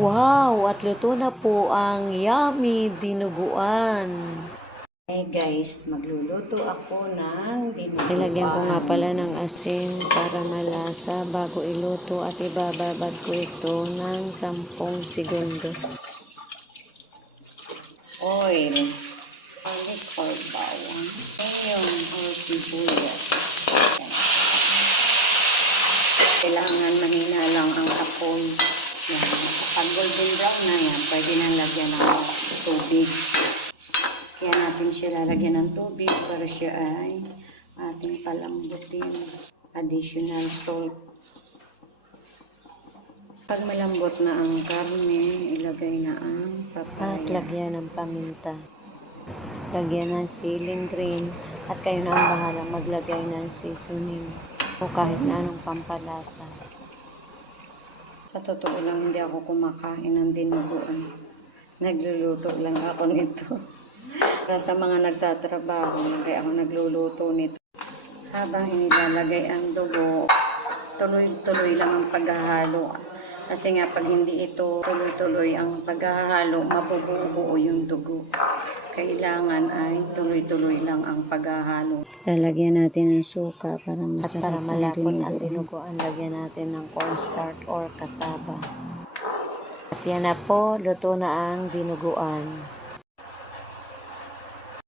Wow! At luto na po ang yummy dinuguan. Hey guys, magluluto ako ng dinuguan. Ilagyan ko nga pala ng asin para malasa bago iluto at ibababad ko ito ng 10 segundo. Oil, garlic or bawang, onion or sibuyas. Kailangan mahina lang ang apoy. Yan. Kapag golden brown na yan, pwede nang lagyan ng tubig. Kaya natin siya lalagyan ng tubig para siya ay ating palambutin. Additional salt. Pag malambot na ang karne, ilagay na ang papaya. At lagyan ng paminta. Lagyan ng siling green at kayo na ang bahalang maglagay ng seasoning o kahit na anong pampalasa. Sa totoo lang, hindi ako kumakain ng dinuguan. Nagluluto lang ako nito. Para sa mga nagtatrabaho, kaya ako nagluluto nito. Habang inilalagay ang dugo, tuloy-tuloy lang ang paghahalo. Kasi nga pag hindi ito tuloy-tuloy ang paghahalo, mabubuo yung dugo. Kailangan ay tuloy-tuloy lang ang paghahalo. Lalagyan natin ng suka para masarap. At para malapot ang dinuguan, lagyan natin ng cornstarch or cassava. At yan na po, luto na ang dinuguan.